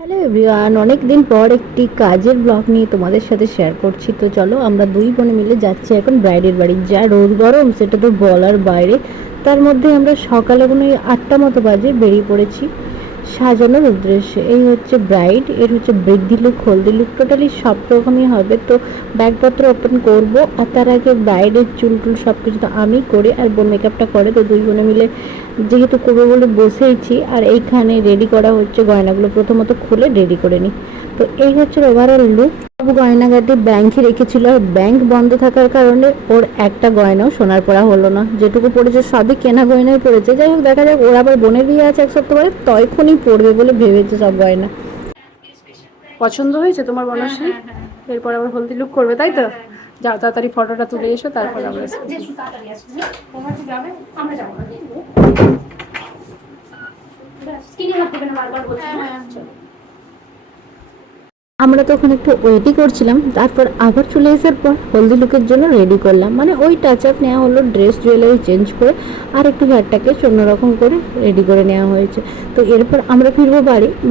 Hello everyone, অনেক দিন পর একটি কাজের ব্লগ নিয়ে তোমাদের সাথে শেয়ার করছি। তো চলো আমরা দুই বোনে মিলে যাচ্ছি এখন ব্রাইডের বাড়ি। যা রোদ গরম সেটা তো বলার বাইরে। তার মধ্যে আমরা সকালে মনে হয় 8টা মতো বাজে বেরিয়ে পড়েছি সাজানোর উদ্দেশ্যে। এই হচ্ছে ব্রাইড, এর হচ্ছে বৃদ্ধি লুক, হলদি লুক, টোটালি সব রকমই হবে। তো ব্যাগপত্র ওপেন করব, আর তার আগে ব্রাইডের চুল টুল সব কিছু তো আমি করি আর বোন মেকআপটা করে। তো দুই বোনে মিলে যেহেতু করবো বলে বসেইছি, আর এইখানে রেডি করা হচ্ছে গয়নাগুলো। প্রথমত খুলে রেডি করে নিই। তো এই হচ্ছে ওভারঅল লুক। সব গয়নাগাটি ব্যাংকে রেখেছিল, আর ব্যাংক বন্ধ থাকার কারণে ওর একটা গয়নাও সোনার পরা হলো না। যেটুকু পড়েছে সবই কেনা গয়নায় পড়েছে। যাই হোক, দেখা যাক। ওর আবার বোনের বিয়ে আছে এক সপ্তাহ পরে, তখনই পড়বে বলে ভেবেছে সব গয়না। পছন্দ হয়েছে তোমার বনশ্রী? এরপর আবার হলদি লুক করবে, তাই তো? যাও তাড়াতাড়ি ফটোটা তুলে এসো, তারপর আমরা আমরা তো ওখানে একটু ওয়েটই করছিলাম। তারপর আবার চলে আসার পর হলদি লুকের জন্য রেডি করলাম, মানে ওই টাচ আপ নেওয়া হলো, ড্রেস জুয়েলারি চেঞ্জ করে আর একটু হেয়ারটাকে অন্যরকম করে রেডি করে নেওয়া হয়েছে। তো এরপর আমরা ফিরবো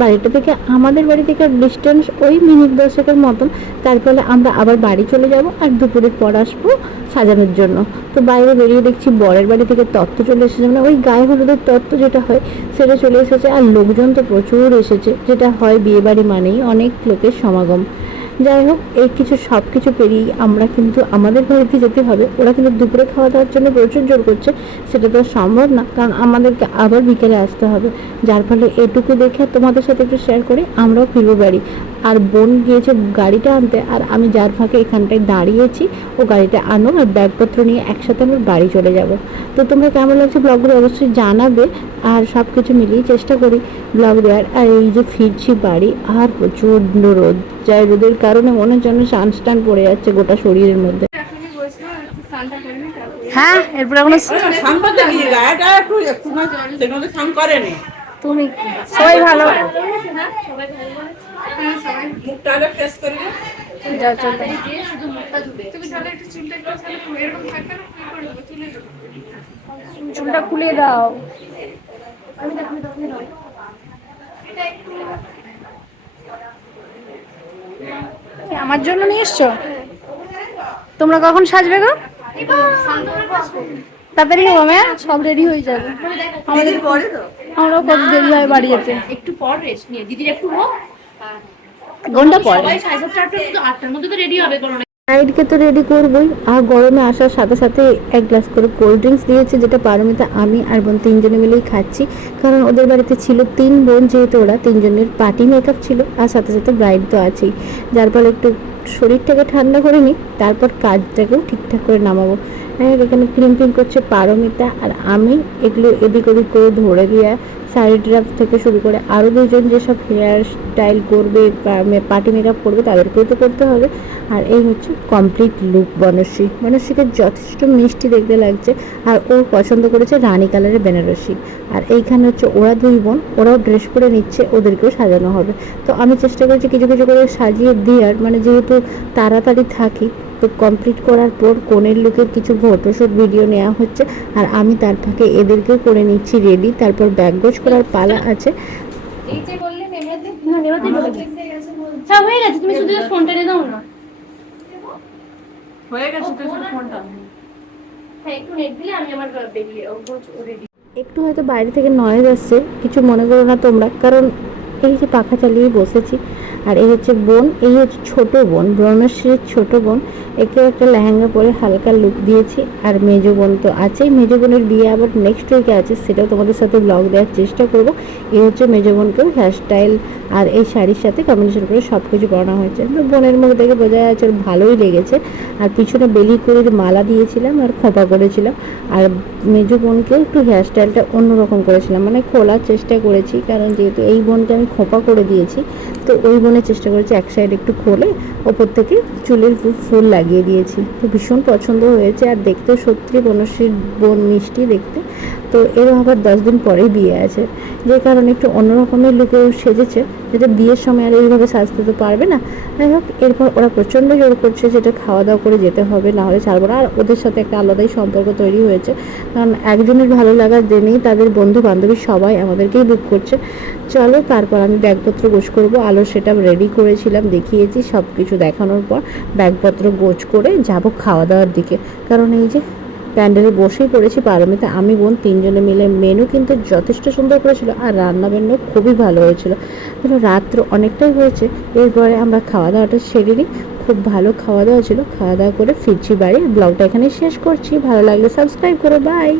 বাড়িটা থেকে, আমাদের বাড়ি থেকে ডিস্টেন্স ওই মিনিট 10-এর মতন। তারপরে আমরা আবার বাড়ি চলে যাব, আর দুপুরের পর আসবো সাজানোর জন্য। তো বাইরে বেরিয়ে দেখছি বরের বাড়ি থেকে তত্ত্ব চলে এসেছে, মানে ওই গায়ে হলুদের তত্ত্ব যেটা হয় সেটা চলে এসেছে। আর লোকজন তো প্রচুর এসেছে, যেটা হয় বিয়ে বাড়ি মানেই অনেক লোকের সমাগম। যাই হোক, এই সব কিছু পেরিয়েই আমরা কিন্তু আমাদের বাড়িতে যেতে হবে। ওরা কিন্তু দুপুরে খাওয়া দাওয়ার জন্য প্রচুর জোর করছে, সেটা তো সম্ভব না, কারণ আমাদেরকে আবার বিকেলে আসতে হবে। যার ফলে এটুকু দেখে তোমাদের সাথে একটু শেয়ার করে আমরাও ফিরবো বাড়ি। আর বোন গিয়েছে গাড়িটা আনতে, আর আমি যার ফাঁকে এখানটায় দাঁড়িয়েছি ও গাড়িটা আনো, আর ব্যাগপত্র নিয়ে একসাথে আমরা বাড়ি চলে যাব। তো তোমরা কেমন লাগছে ব্লগগুলো অবশ্যই জানাবে। আর সব কিছু মিলিয়ে চেষ্টা করি ব্লগ দেওয়ার। আর এই যে ফিরছি বাড়ি, আর প্রচণ্ড রোদ, যাই রোদের কারণে মনে হচ্ছে স্নান টান পড়ে যাচ্ছে গোটা শরীরের মধ্যে। হ্যাঁ, এরপর এখন তুমি সবাই ভালো চুলটা খুলে দাও। আমার জন্য নিয়ে এসছো? তোমরা কখন সাজবে গো? তাড়াতাড়ি হবো, সব রেডি হয়ে যাবে। আমাদের আমরাও কত দেরি হয় বাড়ি যেতে। একটু পর রেস্ট নিয়ে দিদির একটু হোক, ঘন্টা পরে সবাই 7:30 মধ্যে 8টার মধ্যে তো রেডি হবে। ব্রাইডকে তো রেডি করবোই, আর গরমে আসার সাথে সাথে এক গ্লাস করে কোল্ড ড্রিঙ্কস দিয়েছে, যেটা পারমিতা, আমি আর বোন তিনজনে মিলেই খাচ্ছি। কারণ ওদের বাড়িতে ছিল 3 বোন, যেহেতু ওরা তিনজনের পার্টি মেকআপ ছিল, আর সাথে সাথে ব্রাইড তো আছেই। যার ফলে একটু শরীরটাকে ঠান্ডা করে নিই, তারপর কাজটাকেও ঠিকঠাক করে নামাবো। হ্যাঁ, এখানে ক্রিম্পিং করছে পারমিতা, আর আমি এগুলো এদিক ওদিক করে ধরে দিয়ে শাড়ি ড্রাফ থেকে শুরু করে আরও দুজন যেসব হেয়ার স্টাইল করবে, পার্টি মেকআপ করবে, তাদেরকেও তো করতে হবে। আর এই হচ্ছে কমপ্লিট লুক বনশ্রীকে যথেষ্ট মিষ্টি দেখতে লাগছে। আর ও পছন্দ করেছে রানী কালারের বেনারসি। আর এইখানে হচ্ছে ওরা দুই বোন, ওরাও ড্রেস পরে নিচ্ছে, ওদেরকেও সাজানো হবে। তো আমি চেষ্টা করছি কিছু কিছু করে সাজিয়ে দেওয়ার, মানে যেহেতু তাড়াতাড়ি থাকি। তো কমপ্লিট করার পর কনের লুকের কিছু ফটোশ্যুট ভিডিও নেওয়া হচ্ছে, আর আমি তার ফাঁকে এদেরকেও করে নিচ্ছি রেডি। তারপর ব্যাগ গোজ করার পালা আছে। হয়ে গেছে, তুমি শুধু ফোনটা দিয়ে দাও না। হয়ে গেছে তো ফোনটা। হ্যাঁ, একটু নেট দিলে আমি আমার বেরিয়ে রেডি। একটু হয়তো বাইরে থেকে নয়েজ আসছে, কিছু মনে করো না তোমরা, কারণ এই যে পাখা চালিয়ে বসেছি। আর এই হচ্ছে বোন, এই হচ্ছে ছোটো বোন, বনশ্রীর ছোটো বোন। একেও একটা লেহেঙ্গা পরে হালকা লুক দিয়েছি। আর মেজো বোন তো আছেই, মেজো বোনের বিয়ে আবার নেক্সট উইকে আছে, সেটাও তোমাদের সাথে ব্লগ দেওয়ার চেষ্টা করব। এই হচ্ছে মেজো বোনকেও হেয়ারস্টাইল আর এই শাড়ির সাথে কম্বিনেশন করে সব কিছু পরানো হয়েছে। বোনের মুখ দেখে বোঝা যাচ্ছে ওর ভালোই লেগেছে। আর পিছনে বেলি করে মালা দিয়েছিলাম আর খোঁপা করেছিলাম। আর মেজো বোনকেও একটু হেয়ারস্টাইলটা অন্যরকম করেছিলাম, মানে খোলার চেষ্টা করেছি, কারণ যেহেতু এই বোনকে আমি খোঁপা করে দিয়েছি, তো ওই বোনের চেষ্টা করেছি এক সাইড একটু খোলে ওপর থেকে চুলের ফুল লাগিয়ে দিয়েছি। তো ভীষণ পছন্দ হয়েছে, আর দেখতেও সত্যি বনশ্রীর বোন মিষ্টি দেখতে। তো এর আবার 10 দিন পরেই বিয়ে আছে, যে কারণে একটু অন্যরকমের লুকেও সেজেছে, যেটা বিয়ের সময় আর এইভাবে সাজতে তো পারবে না। যাই হোক, এরপর ওরা প্রচণ্ড জোর করছে, যেটা খাওয়া দাওয়া করে যেতে হবে, নাহলে ছাড়বো না। আর ওদের সাথে একটা আলাদাই সম্পর্ক তৈরি হয়েছে, কারণ একজনের ভালো লাগার জন্যই তাদের বন্ধু বান্ধবী সবাই আমাদেরকেই বুক করছে। চলো তারপর আমি ব্যাগপত্র গোছ করবো। আলো সেটা রেডি করেছিলাম, দেখিয়েছি। সব কিছু দেখানোর পর ব্যাগপত্র গোছ করে যাব খাওয়া দাওয়ার দিকে। কারণ এই যে প্যান্ডেলে বসেই পড়েছি পারমিতা, আমি বোন তিনজনে মিলে। মেনু কিন্তু যথেষ্ট সুন্দর করেছিল আর রান্না বান্না খুবই ভালো হয়েছিল। কিন্তু রাত্র অনেকটাই হয়েছে, এরপরে আমরা খাওয়া দাওয়াটা সেরে নিই। খুব ভালো খাওয়া দাওয়া ছিল, খাওয়া দাওয়া করে ফিরছি বাড়ি। ব্লগটা এখানে শেষ করছি, ভালো লাগলে সাবস্ক্রাইব করো, বাই।